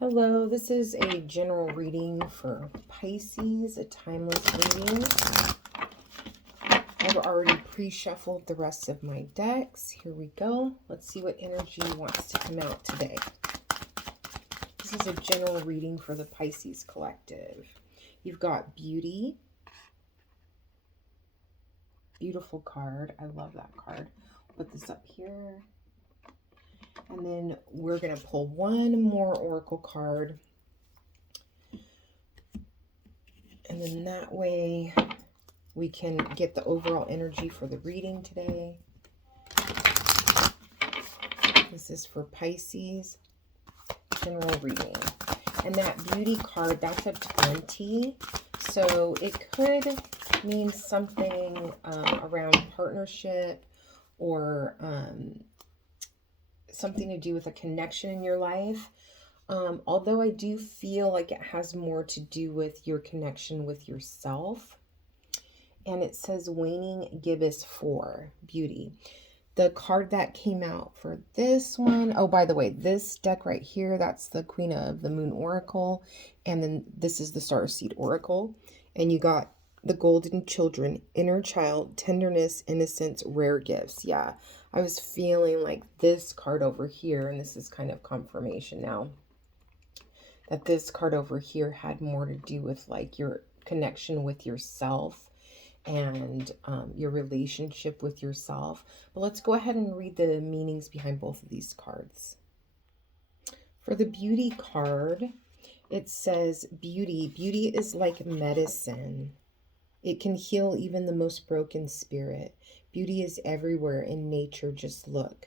Hello, this is a general reading for Pisces, a timeless reading. I've already pre-shuffled the rest of my decks. Here we go. Let's see what energy wants to come out today. This is a general reading for the Pisces collective. You've got Beauty. Beautiful card. I love that card. Put this up here. And then we're going to pull one more oracle card. And then that way we can get the overall energy for the reading today. This is for Pisces, general reading. And that Beauty card, that's a 20. So it could mean something around partnership or something to do with a connection in your life. Although I do feel like it has more to do with your connection with yourself. And it says Waning Gibbous 4, Beauty. The card that came out for this one, oh, by the way, this deck right here, that's the Queen of the Moon Oracle. And then this is the Starseed Oracle. And you got the Golden Children, Inner Child, Tenderness, Innocence, Rare Gifts. Yeah, I was feeling like this card over here, and this is kind of confirmation now, that this card over here had more to do with like your connection with yourself and your relationship with yourself. But let's go ahead and read the meanings behind both of these cards. For the Beauty card, it says beauty. Beauty is like medicine. It can heal even the most broken spirit. Beauty is everywhere in nature. Just look.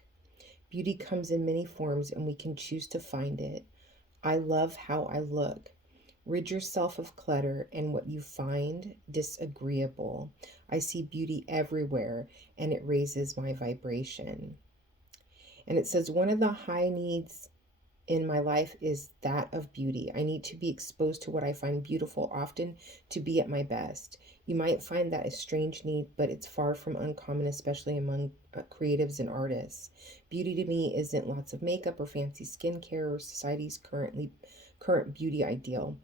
Beauty comes in many forms and we can choose to find it. I love how I look. Rid yourself of clutter and what you find disagreeable. I see beauty everywhere and it raises my vibration. And it says one of the high needs in my life is that of beauty. I need to be exposed to what I find beautiful often to be at my best. You might find that a strange need, but it's far from uncommon, especially among creatives and artists. Beauty to me isn't lots of makeup or fancy skincare or society's current beauty ideal.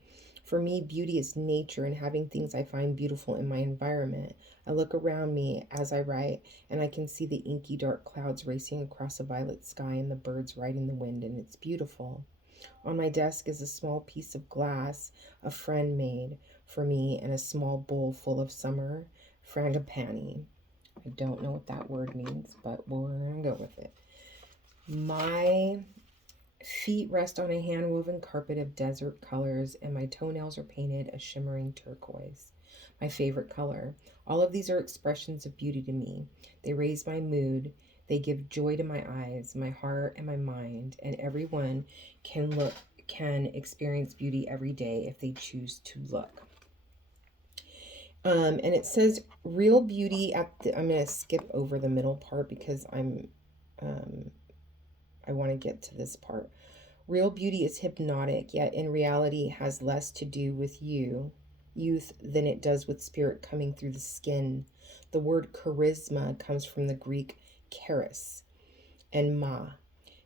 For me, beauty is nature and having things I find beautiful in my environment. I look around me as I write, and I can see the inky dark clouds racing across a violet sky and the birds riding the wind, and it's beautiful. On my desk is a small piece of glass a friend made for me and a small bowl full of summer frangipani. I don't know what that word means, but we're going to go with it. My feet rest on a hand-woven carpet of desert colors, and my toenails are painted a shimmering turquoise, my favorite color. All of these are expressions of beauty to me. They raise my mood. They give joy to my eyes, my heart, and my mind, and everyone can experience beauty every day if they choose to look. And it says real beauty I'm going to skip over the middle part because I want to get to this part. Real beauty is hypnotic, yet in reality has less to do with youth, than it does with spirit coming through the skin. The word charisma comes from the Greek charis and ma,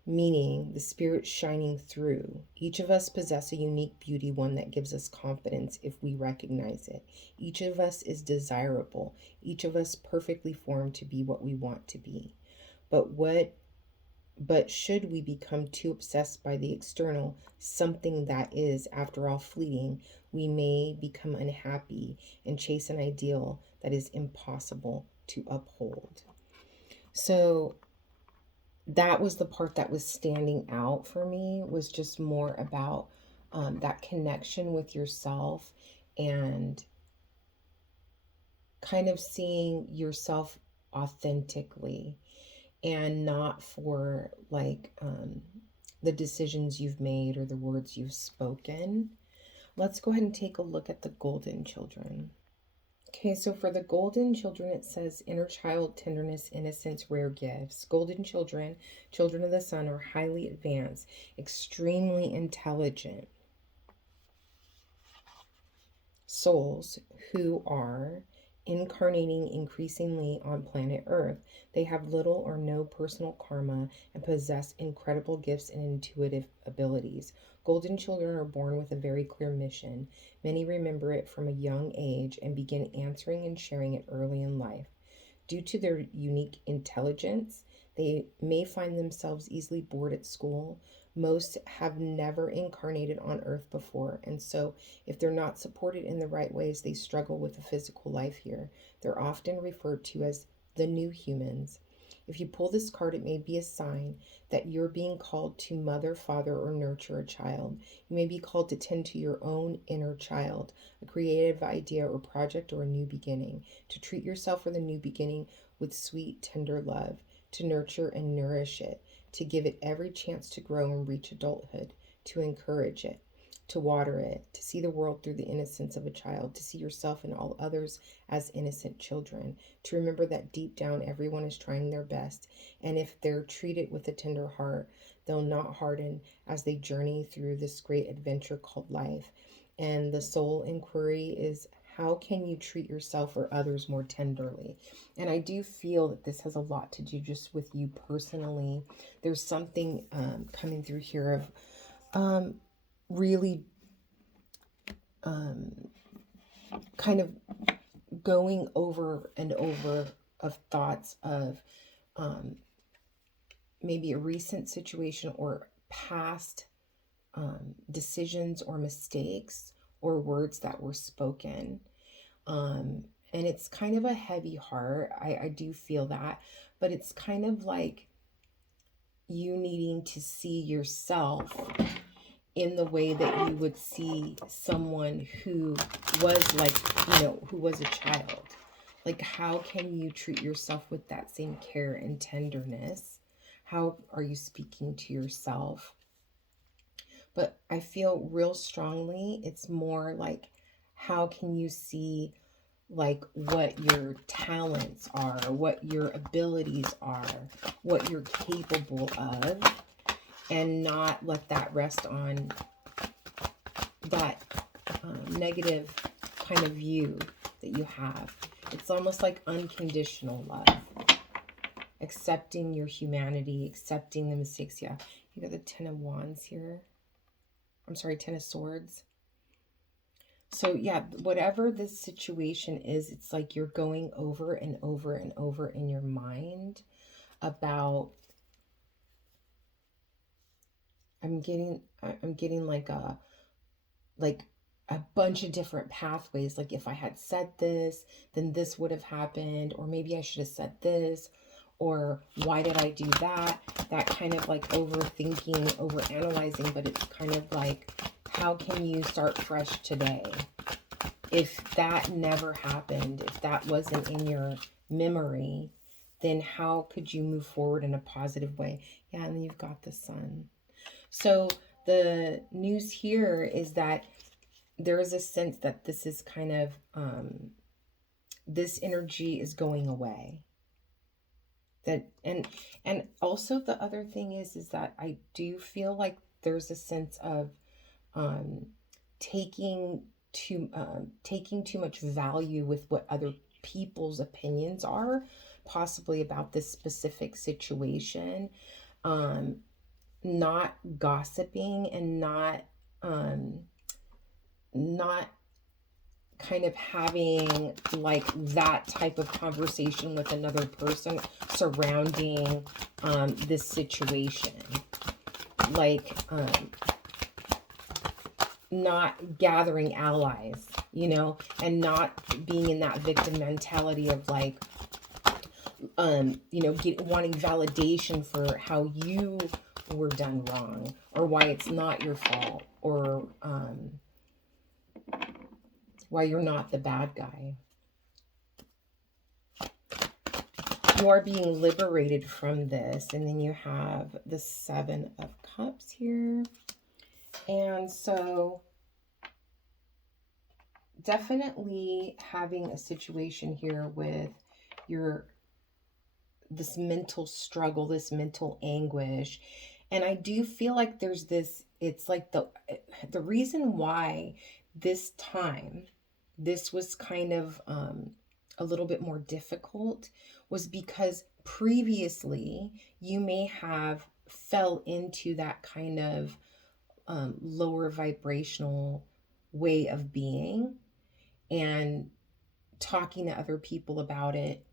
meaning the spirit shining through. Each of us possess a unique beauty, one that gives us confidence if we recognize it. Each of us is desirable. Each of us perfectly formed to be what we want to be. But should we become too obsessed by the external, something that is, after all, fleeting, we may become unhappy and chase an ideal that is impossible to uphold. So that was the part that was standing out for me, was just more about that connection with yourself and kind of seeing yourself authentically, and not for like the decisions you've made or the words you've spoken. Let's go ahead and take a look at the Golden Children. Okay, so for the Golden Children, it says inner child, tenderness, innocence, rare gifts. Golden Children, children of the sun, are highly advanced, extremely intelligent souls who are incarnating increasingly on planet Earth. They have little or no personal karma and possess incredible gifts and intuitive abilities. Golden children are born with a very clear mission. Many remember it from a young age and begin answering and sharing it early in life. Due to their unique intelligence, they may find themselves easily bored at school. Most have never incarnated on Earth before, and so if they're not supported in the right ways, they struggle with the physical life here. They're often referred to as the new humans. If you pull this card, it may be a sign that you're being called to mother, father, or nurture a child. You may be called to tend to your own inner child, a creative idea or project, or a new beginning, to treat yourself for the new beginning with sweet, tender love, to nurture and nourish it, to give it every chance to grow and reach adulthood, to encourage it, to water it, to see the world through the innocence of a child, to see yourself and all others as innocent children, to remember that deep down everyone is trying their best, and if they're treated with a tender heart, they'll not harden as they journey through this great adventure called life. And the soul inquiry is, how can you treat yourself or others more tenderly? And I do feel that this has a lot to do just with you personally. There's something coming through here of really kind of going over and over of thoughts of maybe a recent situation or past decisions or mistakes or words that were spoken. And it's kind of a heavy heart. I do feel that, but it's kind of like you needing to see yourself in the way that you would see someone who was like, who was a child. Like, how can you treat yourself with that same care and tenderness? How are you speaking to yourself? But I feel real strongly it's more like, how can you see like what your talents are, what your abilities are, what you're capable of, and not let that rest on that negative kind of view that you have. It's almost like unconditional love, accepting your humanity, accepting the mistakes. Yeah, you got the Ten of Wands here. I'm sorry, Ten of Swords. So yeah, whatever this situation is, it's like you're going over and over and over in your mind about, I'm getting like a bunch of different pathways. Like, if I had said this, then this would have happened, or maybe I should have said this, or why did I do that? That kind of like overthinking, overanalyzing, but it's kind of like, how can you start fresh today? If that never happened, if that wasn't in your memory, then how could you move forward in a positive way? Yeah, and then you've got the Sun. So the news here is that there is a sense that this is kind of, this energy is going away. That, and also the other thing is that I do feel like there's a sense of taking too much value with what other people's opinions are, possibly about this specific situation, not gossiping and not kind of having like that type of conversation with another person surrounding this situation. Like, not gathering allies, and not being in that victim mentality of like, wanting validation for how you were done wrong, or why it's not your fault, or why you're not the bad guy. You are being liberated from this. And then you have the Seven of Cups here. And so definitely having a situation here with this mental struggle, this mental anguish. And I do feel like there's this, it's like the reason why this time, this was kind of a little bit more difficult was because previously you may have fell into that kind of lower vibrational way of being, and talking to other people about it,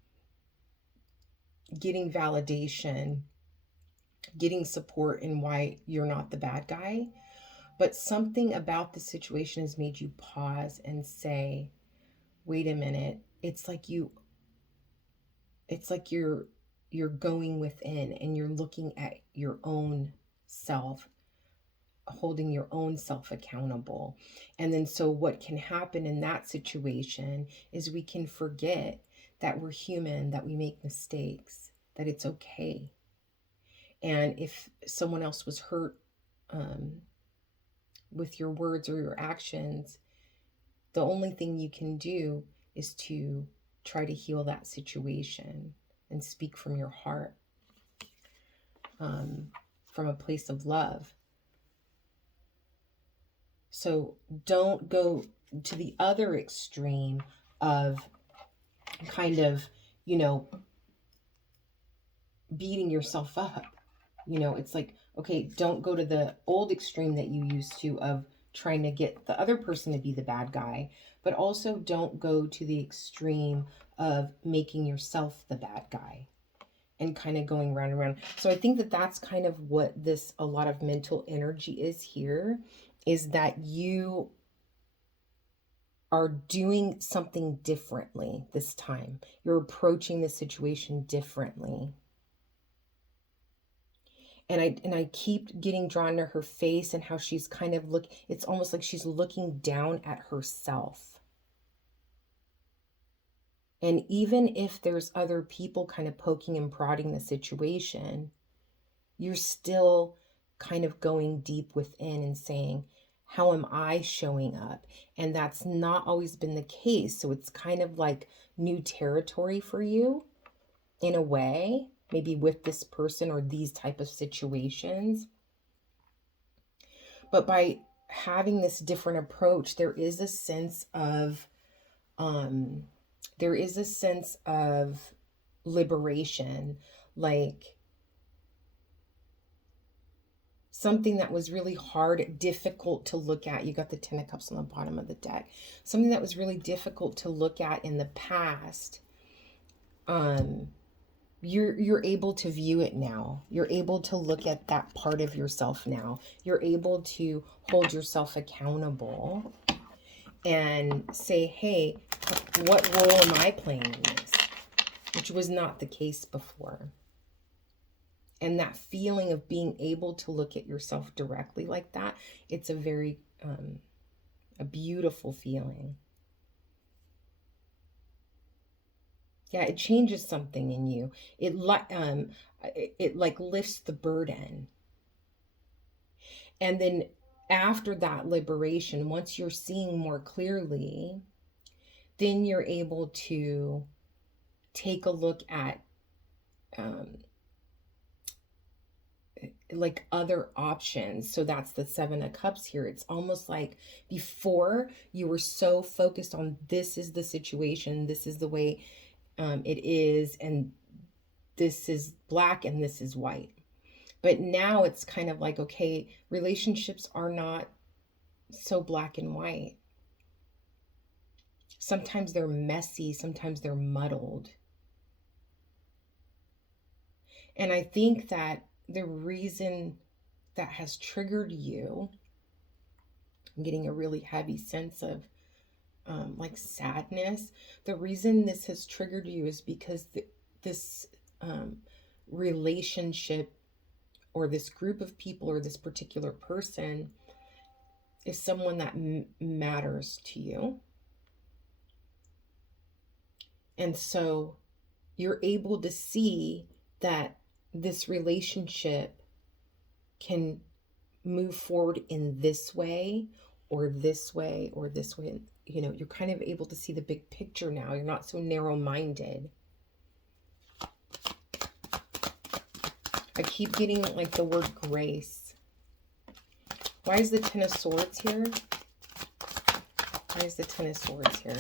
getting validation, getting support in why you're not the bad guy. But something about the situation has made you pause and say, wait a minute, it's like you're going within and you're looking at your own self, holding your own self accountable. And then so what can happen in that situation is we can forget that we're human, that we make mistakes, that it's okay. And if someone else was hurt with your words or your actions, the only thing you can do is to try to heal that situation and speak from your heart, from a place of love. So don't go to the other extreme of kind of, beating yourself up. It's like, okay, don't go to the old extreme that you used to of trying to get the other person to be the bad guy, but also don't go to the extreme of making yourself the bad guy and kind of going round and round. So I think that that's kind of what a lot of mental energy is here, is that you are doing something differently this time. You're approaching the situation differently. And I keep getting drawn to her face and how she's kind of it's almost like she's looking down at herself. And even if there's other people kind of poking and prodding the situation, you're still kind of going deep within and saying, how am I showing up? And that's not always been the case. So it's kind of like new territory for you in a way, maybe with this person or these type of situations. But by having this different approach, there is a sense of liberation, like something that was really hard, difficult to look at. You got the 10 of Cups on the bottom of the deck. Something that was really difficult to look at in the past. You're able to view it now. You're able to look at that part of yourself now. You're able to hold yourself accountable and say, hey, what role am I playing in this? Which was not the case before. And that feeling of being able to look at yourself directly like that, it's a very, a beautiful feeling. Yeah, it changes something in you. It like lifts the burden. And then after that liberation, once you're seeing more clearly, then you're able to take a look at like other options. So that's the 7 of Cups here. It's almost like before you were so focused on this is the situation, this is the way it is, and this is black and this is white. But now it's kind of like, okay, relationships are not so black and white. Sometimes they're messy, sometimes they're muddled. And I think that the reason that has triggered you, I'm getting a really heavy sense of like sadness. The reason this has triggered you is because this relationship or this group of people or this particular person is someone that matters to you. And so you're able to see that this relationship can move forward in this way or this way or this way. You're kind of able to see the big picture now. You're not so narrow-minded. I keep getting like the word grace. Why is the 10 of Swords here? Why is the 10 of Swords here?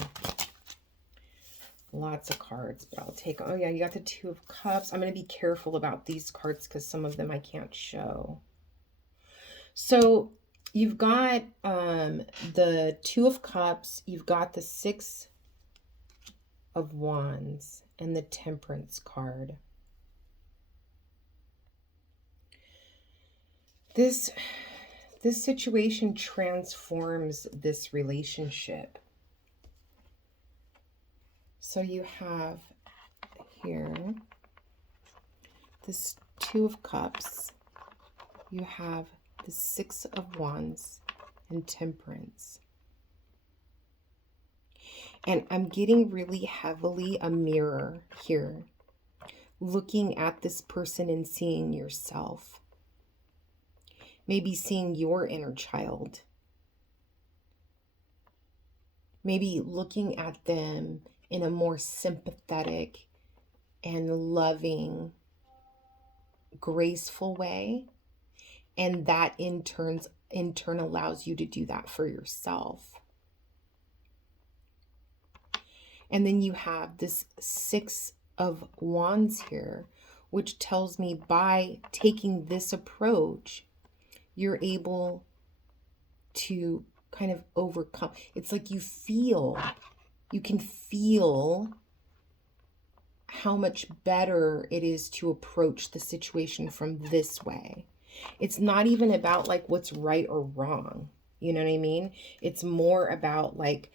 Lots of cards, but I'll take, oh yeah, you got the Two of Cups. I'm going to be careful about these cards because some of them I can't show. So you've got the Two of Cups, you've got the Six of Wands, and the Temperance card. This situation transforms this relationship. So you have here this Two of Cups, you have the Six of Wands, and Temperance. And I'm getting really heavily a mirror here, looking at this person and seeing yourself. Maybe seeing your inner child. Maybe looking at them in a more sympathetic and loving, graceful way. And that in turn allows you to do that for yourself. And then you have this Six of Wands here, which tells me by taking this approach, you're able to kind of overcome. It's like you can feel how much better it is to approach the situation from this way. It's not even about like what's right or wrong. You know what I mean? It's more about like,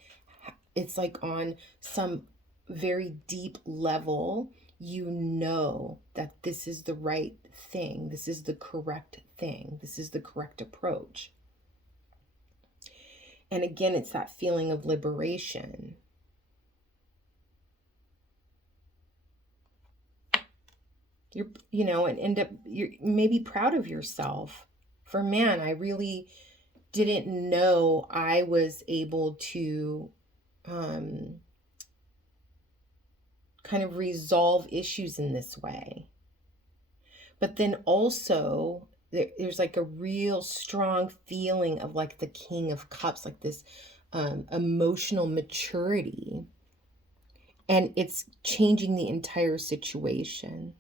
it's like on some very deep level, you know that this is the right thing. This is the correct thing. This is the correct approach. And again, it's that feeling of liberation. And end up, you're maybe proud of yourself for, man, I really didn't know I was able to kind of resolve issues in this way. But then also there's like a real strong feeling of like the King of Cups, like this emotional maturity, and it's changing the entire situation.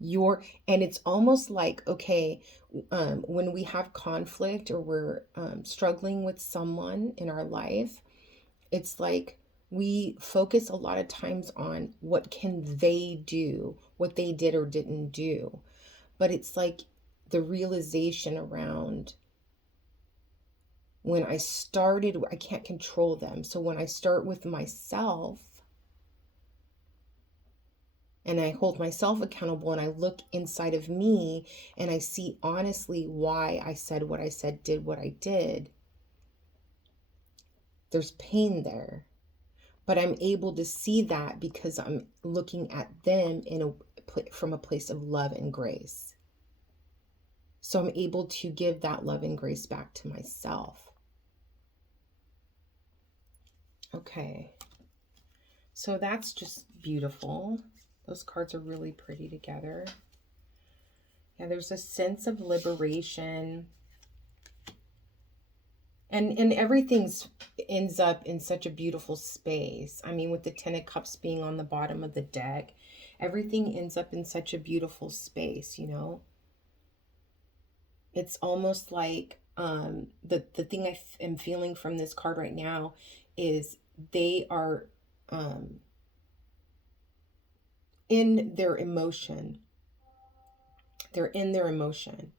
And it's almost like, okay, when we have conflict or we're struggling with someone in our life, it's like we focus a lot of times on what can they do, what they did or didn't do. But it's like the realization around when I can't control them. So when I start with myself, and I hold myself accountable and I look inside of me and I see honestly why I said what I said, did what I did, there's pain there. But I'm able to see that because I'm looking at them from a place of love and grace. So I'm able to give that love and grace back to myself. Okay. So that's just beautiful. Those cards are really pretty together. Yeah, there's a sense of liberation. And everything ends up in such a beautiful space. I mean, with the Ten of Cups being on the bottom of the deck, everything ends up in such a beautiful space, It's almost like the thing I am feeling from this card right now is they are in their emotion. They're in their emotion,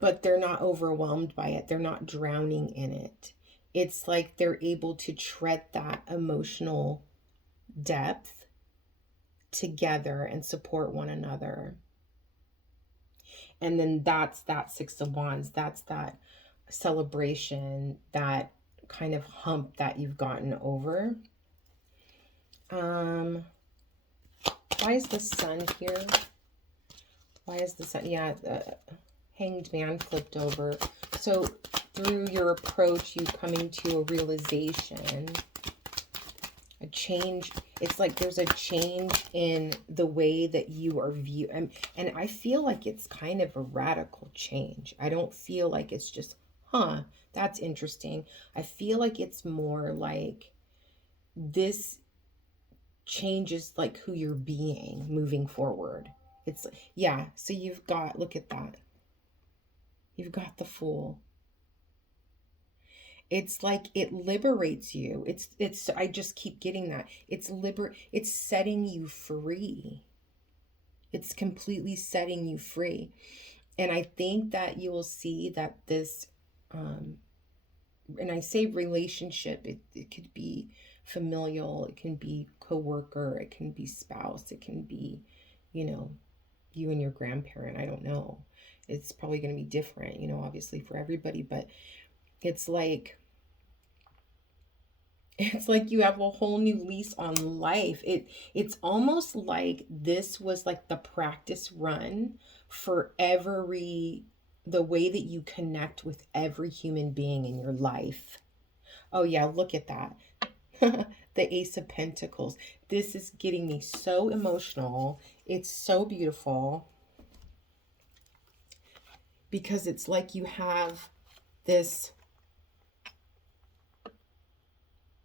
but they're not overwhelmed by it. They're not drowning in it. It's like they're able to tread that emotional depth together and support one another. And then that's that Six of Wands. That's that celebration, that kind of hump that you've gotten over. Why is the Sun here? Why is the Sun? Yeah, the Hanged Man flipped over. So through your approach, you coming to a realization, a change. It's like there's a change in the way that you are viewed. And I feel like it's kind of a radical change. I don't feel like it's just, that's interesting. I feel like it's more like this changes like who you're being moving forward. It's, yeah, so you've got, look at that. You've got the Fool. It's like it liberates you. It's I just keep getting that. It's setting you free. It's completely setting you free. And I think that you will see that this and I say relationship, it could be familial, it can be coworker, it can be spouse, it can be, you know, you and your grandparent. I don't know. It's probably going to be different, you know, obviously for everybody, but it's like you have a whole new lease on life. It's almost like this was like the practice run for the way that you connect with every human being in your life. Oh yeah, look at that. The Ace of Pentacles. This is getting me so emotional. It's so beautiful because it's like you have this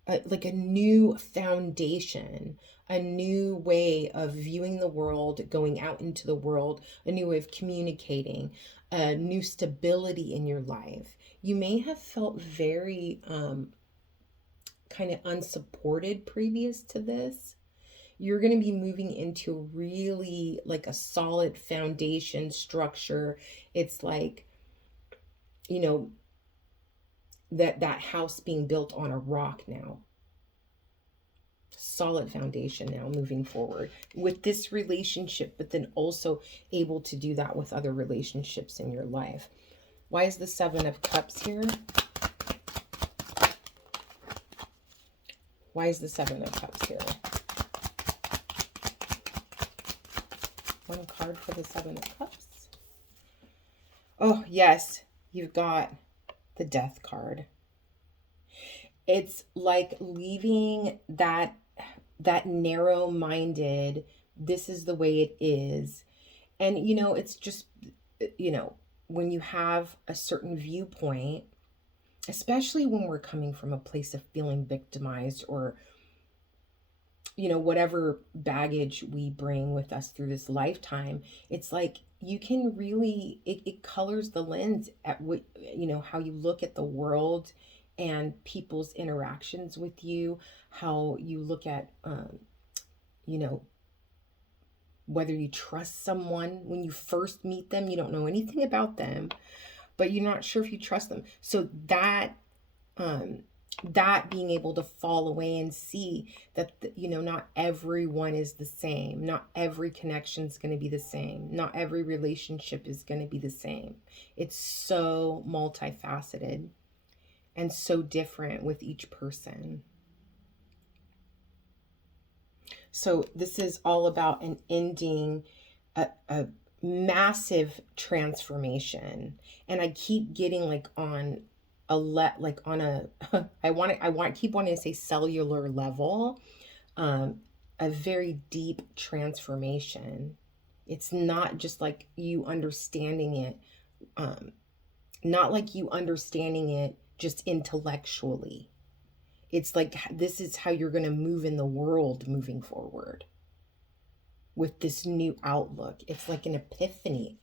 like a new foundation, a new way of viewing the world, going out into the world, a new way of communicating, a new stability in your life. You may have felt very kind of unsupported previous to this. You're going to be moving into really like a solid foundation structure. It's like, you know, that house being built on a rock now. Solid foundation now moving forward with this relationship, but then also able to do that with other relationships in your life. Why is the Seven of Cups here? Why is the Seven of Cups here? One card for the Seven of Cups. Oh, yes. You've got the Death card. It's like leaving that narrow-minded, this is the way it is. And, you know, it's just, you know, when you have a certain viewpoint, especially when we're coming from a place of feeling victimized or, you know, whatever baggage we bring with us through this lifetime, it's like you can really, it colors the lens at what, you know, how you look at the world and people's interactions with you, how you look at, you know, whether you trust someone when you first meet them, you don't know anything about them, but you're not sure if you trust them. So that being able to fall away and see that, you know, not everyone is the same. Not every connection is going to be the same. Not every relationship is going to be the same. It's so multifaceted and so different with each person. So this is all about an ending, a massive transformation. And I keep getting like on I keep wanting to say cellular level, a very deep transformation. It's not just like you understanding it, not like you understanding it just intellectually. It's like this is how you're going to move in the world moving forward with this new outlook. It's like an epiphany.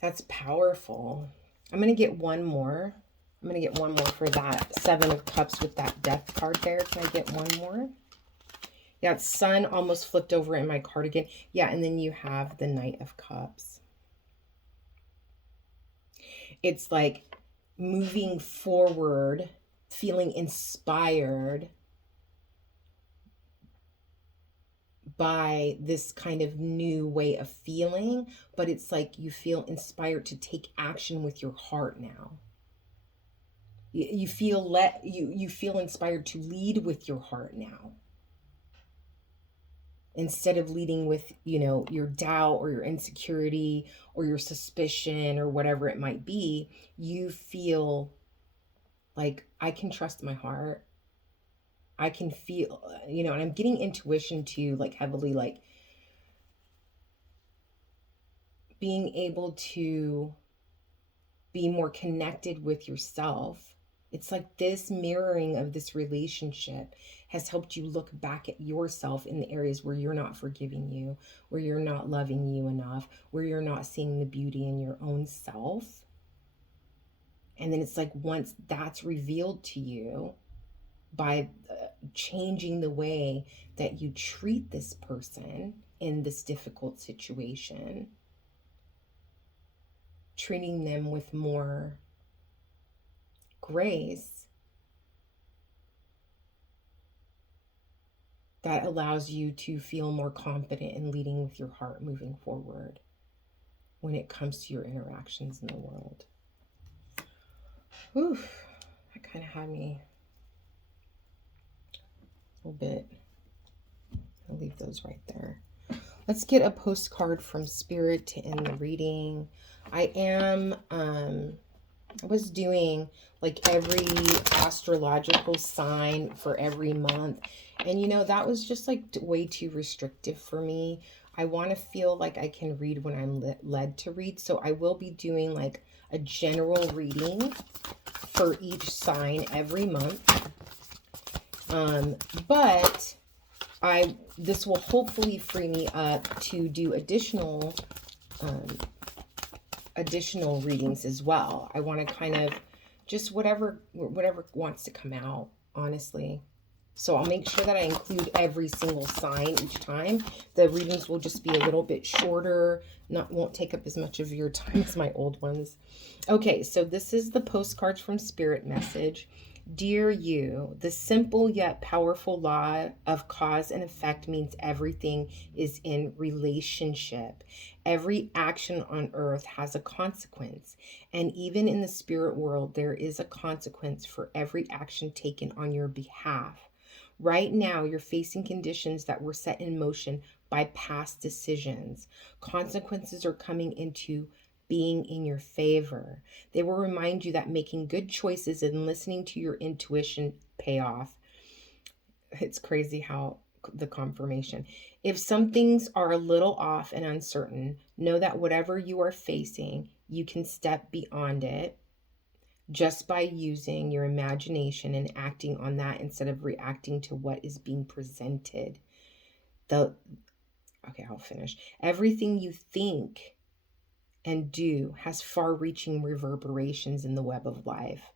That's powerful. I'm going to get one more. I'm going to get one more for that Seven of Cups with that Death card there. Can I get one more? Yeah, Sun almost flipped over in my card again. Yeah, and then you have the Knight of Cups. It's like moving forward, feeling inspired by this kind of new way of feeling, but it's like you feel inspired to take action with your heart now. You feel inspired to lead with your heart now, instead of leading with, you know, your doubt or your insecurity or your suspicion or whatever it might be. You feel like, I can trust my heart. I can feel, you know, and I'm getting intuition too, like heavily, like being able to be more connected with yourself It's like this mirroring of this relationship has helped you look back at yourself in the areas where you're not forgiving you, where you're not loving you enough, where you're not seeing the beauty in your own self. And then it's like once that's revealed to you by changing the way that you treat this person in this difficult situation, treating them with more grace, that allows you to feel more confident in leading with your heart moving forward when it comes to your interactions in the world. Whew, that kind of had me a little bit. I'll leave those right there. Let's get a postcard from Spirit to end the reading. I was doing like every astrological sign for every month. And that was just like way too restrictive for me. I want to feel like I can read when I'm led to read. So I will be doing like a general reading for each sign every month. But this will hopefully free me up to do additional readings as well. I want to kind of just whatever wants to come out, honestly. So I'll make sure that I include every single sign each time. The readings will just be a little bit shorter, won't take up as much of your time as my old ones. Okay, so this is the postcards from Spirit message. Dear you, the simple yet powerful law of cause and effect means everything is in relationship. Every action on earth has a consequence, and even in the spirit world, there is a consequence for every action taken on your behalf. Right now, you're facing conditions that were set in motion by past decisions. Consequences are coming into being in your favor. They will remind you that making good choices and listening to your intuition pay off. It's crazy how the confirmation. If some things are a little off and uncertain, know that whatever you are facing, you can step beyond it just by using your imagination and acting on that instead of reacting to what is being presented. Okay, I'll finish. Everything you think and do has far-reaching reverberations in the web of life.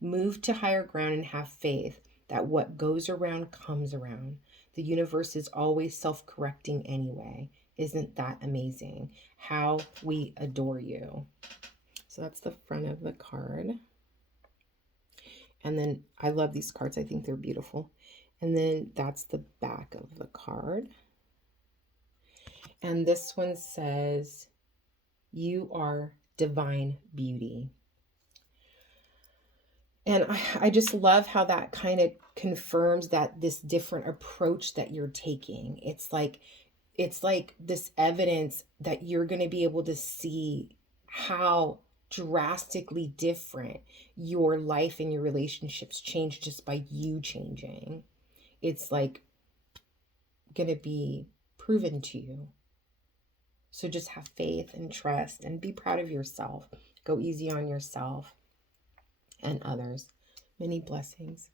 Move to higher ground and have faith that what goes around comes around. The universe is always self-correcting anyway. Isn't that amazing? How we adore you. So that's the front of the card. And then I love these cards. I think they're beautiful. And then that's the back of the card. And this one says, you are divine beauty. And I just love how that kind of confirms that this different approach that you're taking. It's like this evidence that you're going to be able to see how drastically different your life and your relationships change just by you changing. It's like going to be proven to you. So just have faith and trust and be proud of yourself. Go easy on yourself and others. Many blessings.